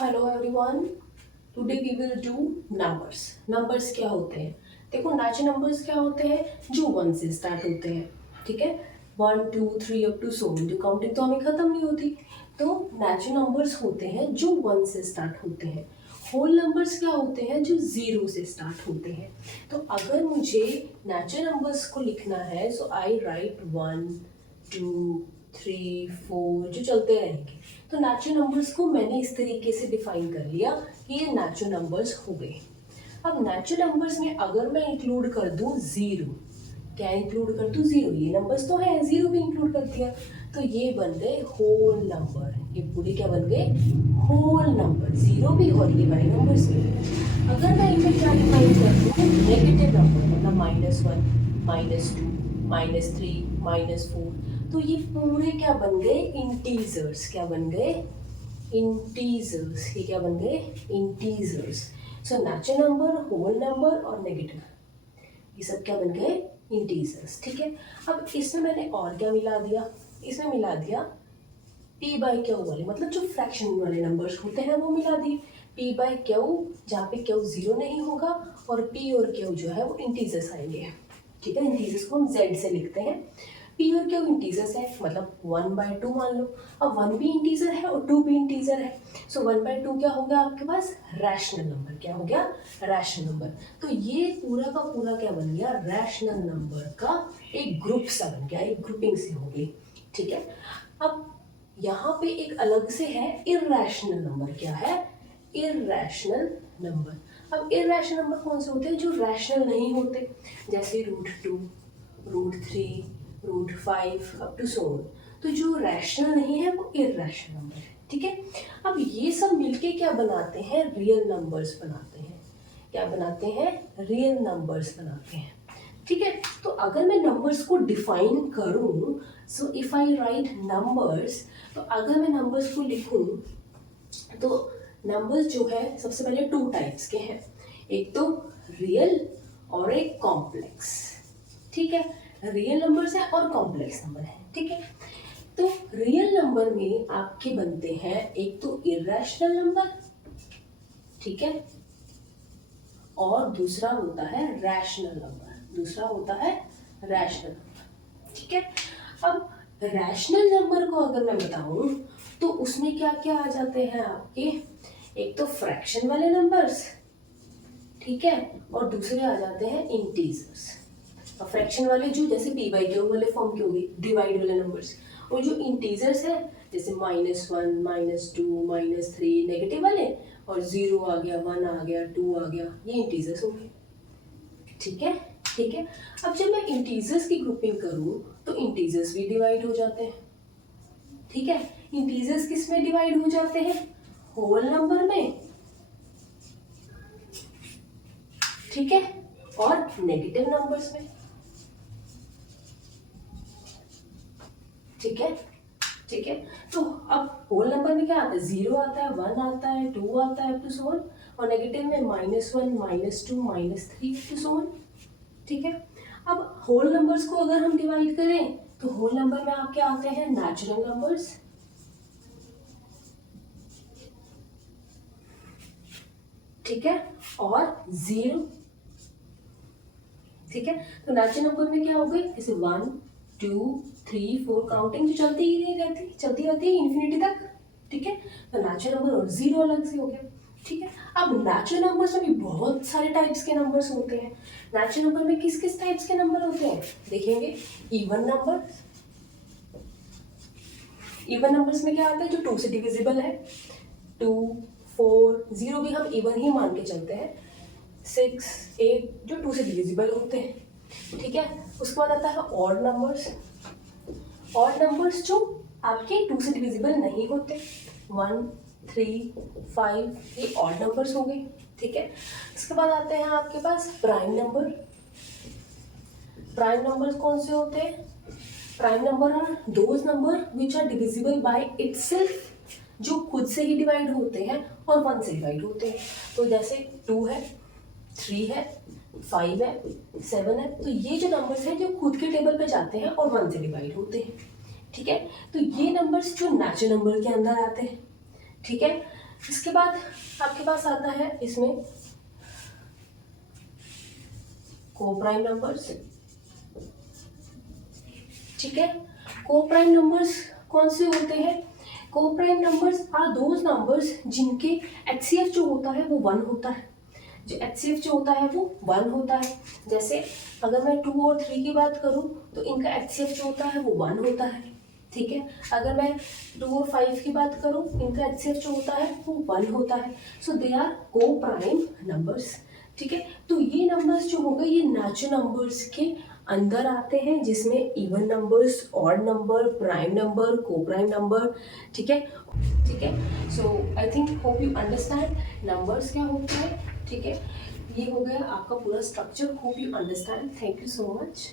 Hello everyone. Today we will do numbers. Numbers क्या होते हैं? देखो, नेचुरल नंबर्स क्या होते हैं? जो वन से स्टार्ट होते हैं। ठीक है, 1 2 3 अप टू सो जो काउंटिंग तो हमें खत्म नहीं होती। तो नेचुरल नंबर्स होते हैं जो वन से स्टार्ट होते हैं। होल नंबर्स क्या होते हैं? जो जीरो से स्टार्ट होते हैं। तो अगर मुझे नेचुरल नंबर्स को लिखना है सो आई राइट 1 2 3 4 जो चलते रहेंगे। तो नेचुरल नंबर्स को मैंने इस तरीके से डिफाइन कर लिया कि ये नेचुरल नंबर्स हो गए। अब नेचुरल नंबर्स में अगर मैं इंक्लूड कर दूं जीरो, क्या इंक्लूड कर दूं? जीरो। ये नंबर्स तो है, जीरो भी इंक्लूड कर दिया तो ये बन गए होल नंबर। ये पूरे क्या बन गए? Whole number. जीरो भी और ये वाले नंबर्स भी। अगर मैं इनमें क्या डिफाइन कर दूं? नेगेटिव नंबर, मतलब -1 -2 -3 -4, तो ये पूरे क्या बन गए? इंटीजर्स। क्या बन गए? इंटीजर्स। ये क्या बन गए? Integers. So natural number, whole number और नेगेटिव, ये सब क्या बन गए? इंटीजर्स। ठीक है। अब इसमें मैंने और क्या मिला दिया? इसमें मिला दिया पी बाई क्यू वाले, मतलब जो फ्रैक्शन वाले नंबर्स होते हैं वो मिला दिए। पी बाई क्यू, जहाँ पे क्यू जीरो नहीं होगा और पी और क्यू जो है वो इंटीजर्स आएंगे। ठीक है, इंटीजर्स को हम जेड से लिखते हैं। पी और क्यू इंटीजर्स है, मतलब 1/2 मान लो। अब 1 भी इंटीजर है और 2 भी इंटीजर है। सो 1/2 क्या हो गया आपके पास? Rational number. क्या हो गया? Rational number. तो ये पूरा का पूरा क्या बन गया? रैशनल नंबर का एक ग्रुप सा बन गया, एक ग्रुपिंग सी हो गई। ठीक है। अब यहाँ पे एक अलग से है इर्रेशनल नंबर। क्या है? Irrational number. अब इर्रेशनल नंबर कौन से होते हैं? जो रैशनल नहीं होते, जैसे √2 √3 √5 अप टू सो ऑन। तो जो रैशनल नहीं है वो इर्रेशनल नंबर है। ठीक है। अब ये सब मिलके क्या बनाते हैं? रियल नंबर्स बनाते हैं। क्या बनाते हैं? रियल नंबर्स बनाते हैं। ठीक है। तो अगर मैं नंबर्स को डिफाइन करूं, so if I right numbers, तो अगर मैं नंबर्स को लिखूं तो नंबर्स जो है सबसे पहले 2 टाइप्स के हैं। एक तो रियल और एक कॉम्प्लेक्स। ठीक है, रियल नंबर्स है और कॉम्प्लेक्स नंबर है। ठीक है। तो रियल नंबर में आपके बनते हैं एक तो इर्रेशनल नंबर, ठीक है, और दूसरा होता है रैशनल नंबर। दूसरा होता है रैशनल नंबर। ठीक है। अब रैशनल नंबर को अगर मैं बताऊं तो उसमें क्या क्या आ जाते हैं आपके? एक तो फ्रैक्शन वाले नंबर्स, ठीक है, और दूसरे आ जाते हैं इंटीजर्स। और फ्रैक्शन वाले जो जैसे पी बाई क्यू वाले फॉर्म के हो गए, डिवाइड वाले नंबर्स। और जो इंटीजर्स है जैसे -1 -2 -3 नेगेटिव वाले, और 0 आ गया, 1 आ गया, 2 आ गया, ये इंटीजर्स हो गए। ठीक है। ठीक है। अब जब मैं इंटीजर्स की ग्रुपिंग करूं तो इंटीजर्स भी डिवाइड हो जाते हैं। ठीक है। इंटीजर्स किस में डिवाइड हो जाते हैं? होल नंबर में, ठीक है, और नेगेटिव नंबर्स में। ठीक है। ठीक है। तो अब होल नंबर में क्या आता है? 0 आता है, 1 आता है, 2 आता है, टू सो ऑन। और नेगेटिव में -1 -2 -3 टू सो ऑन। ठीक है। अब होल नंबर्स को अगर हम डिवाइड करें तो होल नंबर में आपके आते हैं नेचुरल नंबर्स, ठीक है, और 0। ठीक है। तो नेचुरल नंबर में क्या हो गई? जैसे 1 2 3 4 काउंटिंग जो चलती ही नहीं रहती, चलती रहती है इन्फिनिटी तक। ठीक है। तो नेचुरल नंबर और 0 अलग से हो गया। ठीक है। अब नेचुरल नंबर्स में भी बहुत सारे टाइप्स के नंबर्स होते हैं। नेचुरल नंबर में किस किस टाइप्स के नंबर होते हैं देखेंगे? Even number. इवन नंबर्स में क्या आता है? जो 2 से डिविजिबल है। 2 4 0 भी हम इवन ही मान के चलते हैं। 6 8 जो 2 से डिविजिबल होते हैं। ठीक है। उसके बाद आता है ऑड नंबर्स। ऑड नंबर्स जो आपके 2 से डिविजिबल नहीं होते। 1 3 5 ये ऑड नंबर्स हो गए। ठीक है। उसके बाद आते हैं आपके पास प्राइम नंबर। प्राइम नंबर्स कौन से होते हैं? Prime number are those number which are divisible by itself, जो खुद से ही डिवाइड होते हैं और 1 से डिवाइड होते हैं। तो जैसे 2 है, 3 है, 5 है, 7 है, तो ये जो नंबर्स हैं जो खुद के टेबल पे जाते हैं और 1 से डिवाइड होते हैं। ठीक है। तो ये नंबर्स जो नेचुरल नंबर के अंदर आते हैं। ठीक है। इसके बाद आपके पास आता है इसमें को प्राइम नंबर्स। ठीक है, को प्राइम नंबर्स कौन से होते हैं? Coprime numbers are those numbers जिनके एचसीएफ जो होता है वो 1 होता है। जो एचसीएफ जो होता है वो 1 होता है। जैसे अगर मैं 2 और 3 की बात करूं तो इनका एचसीएफ जो होता है वो 1 होता है। ठीक है, अगर मैं 2 और 5 की बात करूं, इनका एचसीएफ जो होता है वो 1 होता है। सो दे आर को प्राइम नंबर्स। ठीक है, तो ये नंबर्स जो हो गए ये नेचुरल नंबर्स के अंदर आते हैं, जिसमें even numbers, odd number, prime number, coprime number. ठीक है, ठीक है। So I think hope you understand numbers क्या होते हैं। ठीक है, ये हो गया आपका पूरा structure. Hope you understand. Thank you so much.